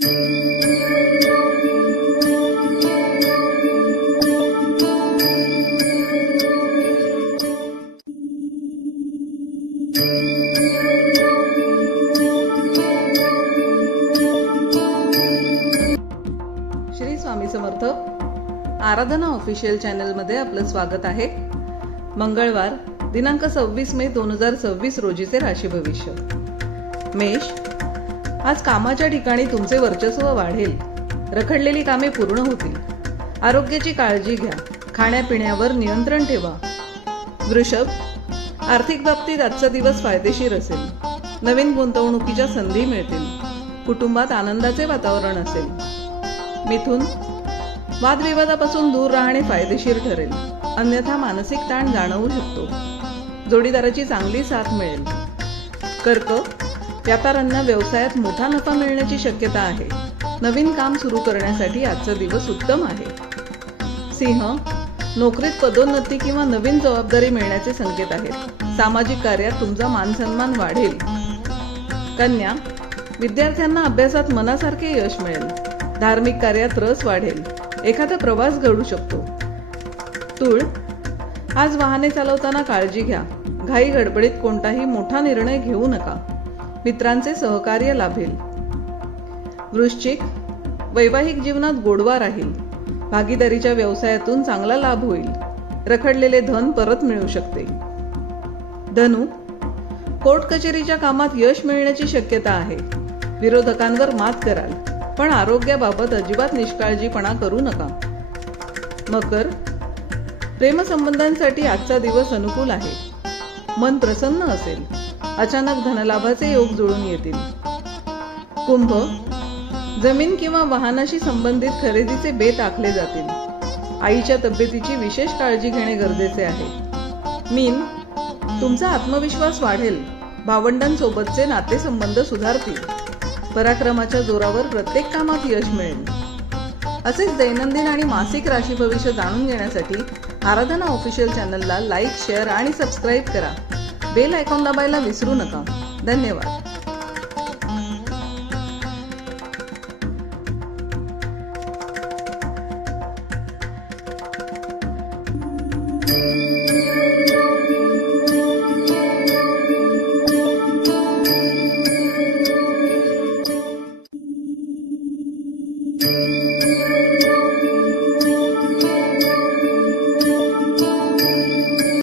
श्री स्वामी समर्थ. आराधना official चॅनलमध्ये आपलं स्वागत आहे. मंगळवार दिनांक 26 मे 2026 रोजीचे राशी भविष्य. मेष, आज कामाच्या ठिकाणी तुमचे वर्चस्व वाढेल. रखडलेली कामे पूर्ण होतील. आरोग्याची काळजी घ्या. खाण्यापिण्यावर नियंत्रण ठेवा. वृषभ, आर्थिक बाबतीत आजचा दिवस फायदेशीर असेल. नवीन गुंतवणुकीच्या संधी मिळतील. कुटुंबात आनंदाचे वातावरण असेल. मिथुन, वादविवादापासून दूर राहणे फायदेशीर ठरेल. अन्यथा मानसिक ताण जाणवू शकतो. जोडीदाराची चांगली साथ मिळेल. कर्क, व्यापाऱ्यांना व्यवसायात मोठा नफा मिळण्याची शक्यता आहे. नवीन काम सुरू करण्यासाठी आजचा दिवस उत्तम आहे. सिंह, नोकरीत पदोन्नती किंवा नवीन जबाबदारी मिळण्याचे संकेत आहेत. सामाजिक कार्यात तुमचा मानसन्मान वाढेल. कन्या, विद्यार्थ्यांना अभ्यासात मनासारखे यश मिळेल. धार्मिक कार्यात रस वाढेल. एखादा प्रवास घडू शकतो. तूळ, आज वाहने चालवताना काळजी घ्या. घाई गडबडीत कोणताही मोठा निर्णय घेऊ नका. मित्रांचे सहकार्य लाभेल. वृश्चिक, वैवाहिक जीवनात गोडवा राहील. भागीदारीच्या व्यवसायातून चांगला लाभ होईल. रखडलेले धन परत मिळू शकते. धनु, कोर्ट कचेरीच्या कामात यश मिळण्याची शक्यता आहे. विरोधकांवर मात कराल, पण आरोग्याबाबत अजिबात निष्काळजीपणा करू नका. मकर, प्रेमसंबंधांसाठी आजचा दिवस अनुकूल आहे. मन प्रसन्न असेल. अचानक धनलाभाचे योग जुळून येतील. कुंभ, जमीन किंवा वाहनाशी संबंधित खरेदीचे बेत आखले जातील. आईच्या तब्येतीची विशेष काळजी घेणे गरजेचे आहे. मीन, तुमचा आत्मविश्वास वाढेल. भावंडांसोबतचे नातेसंबंध सुधारतील. पराक्रमाच्या जोरावर प्रत्येक कामात यश मिळेल. असेच दैनंदिन आणि मासिक राशी भविष्य जाणून घेण्यासाठी आराधना ऑफिशियल चॅनलला लाईक, शेअर आणि सबस्क्राईब करा. बेल आयकॉन दाबायला विसरू नका. धन्यवाद.